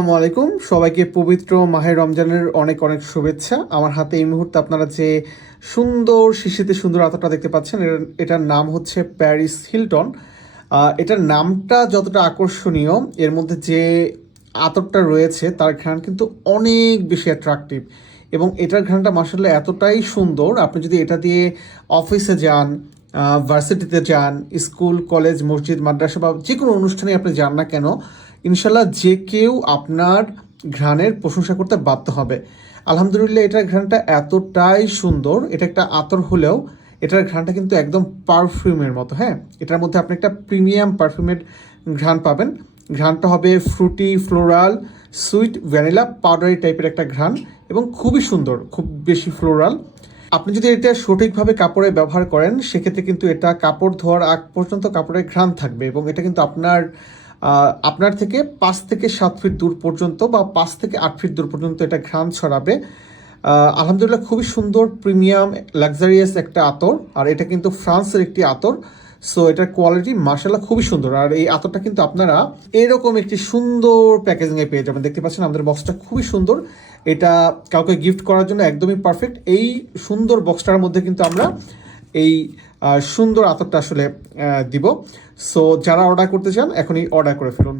আসসালামু আলাইকুম। সবাইকে পবিত্র মাহের রমজানের অনেক অনেক শুভেচ্ছা। আমার হাতে এই মুহূর্তে আপনারা যে সুন্দর শিশিতে সুন্দর আতরটা দেখতে পাচ্ছেন এটার নাম হচ্ছে প্যারিস হিলটন। এটার নামটা যতটা আকর্ষণীয়, এর মধ্যে যে আতরটা রয়েছে, তার ঘ্রাণ কিন্তু অনেক বেশি অ্যাট্রাকটিভ এবং এটার ঘ্রাণটা মাসাল্লাহ এতটাই সুন্দর, আপনি যদি এটা দিয়ে অফিসে যান ভার্সিটিতে যান, স্কুল, কলেজ, মসজিদ, মাদ্রাসা বা যে কোনো অনুষ্ঠানে আপনি যান না কেন, ইনশাল্লাহ যে কেউ আপনার ঘ্রাণের প্রশংসা করতে বাধ্য হবে। আলহামদুলিল্লাহ, এটার ঘ্রাণটা এতটাই সুন্দর, এটা একটা আতর হলেও এটার ঘ্রাণটা কিন্তু একদম পারফিউমের মতো হ্যাঁ? এটার মধ্যে আপনি একটা প্রিমিয়াম পারফিউমের ঘ্রাণ পাবেন। ঘ্রাণটা হবে fruity, floral, sweet, vanilla powdery টাইপের একটা ঘ্রাণ এবং খুবই সুন্দর, খুব বেশি ফ্লোরাল। আপনি যদি এটা সঠিকভাবে কাপড়ে ব্যবহার করেন, সেক্ষেত্রে কিন্তু এটা কাপড় ধোয়ার আগ পর্যন্ত কাপড়ের ঘ্রাণ থাকবে এবং এটা কিন্তু আপনার আপনার থেকে পাঁচ থেকে সাত ফিট দূর পর্যন্ত বা পাঁচ থেকে আট ফিট দূর পর্যন্ত এটা ঘ্রাণ ছড়াবে। আলহামদুলিল্লাহ খুবই সুন্দর, প্রিমিয়াম লাক্সারিয়াস একটা আতর। আর এটা কিন্তু ফ্রান্সের একটি আতর। সো এটার কোয়ালিটি মার্শাল্লাহ খুবই সুন্দর। আর এই আতরটা কিন্তু আপনারা এরকম একটি সুন্দর প্যাকেজিংয়ে পেয়ে যাবেন। দেখতে পাচ্ছেন আমাদের বক্সটা খুবই সুন্দর। এটা কাউকে গিফট করার জন্য একদমই পারফেক্ট এই সুন্দর বক্সটার মধ্যে কিন্তু আমরা এই সুন্দর আতরটা আসলে দিব। সো যারা অর্ডার করতে চান, এখনই অর্ডার করে ফেলুন।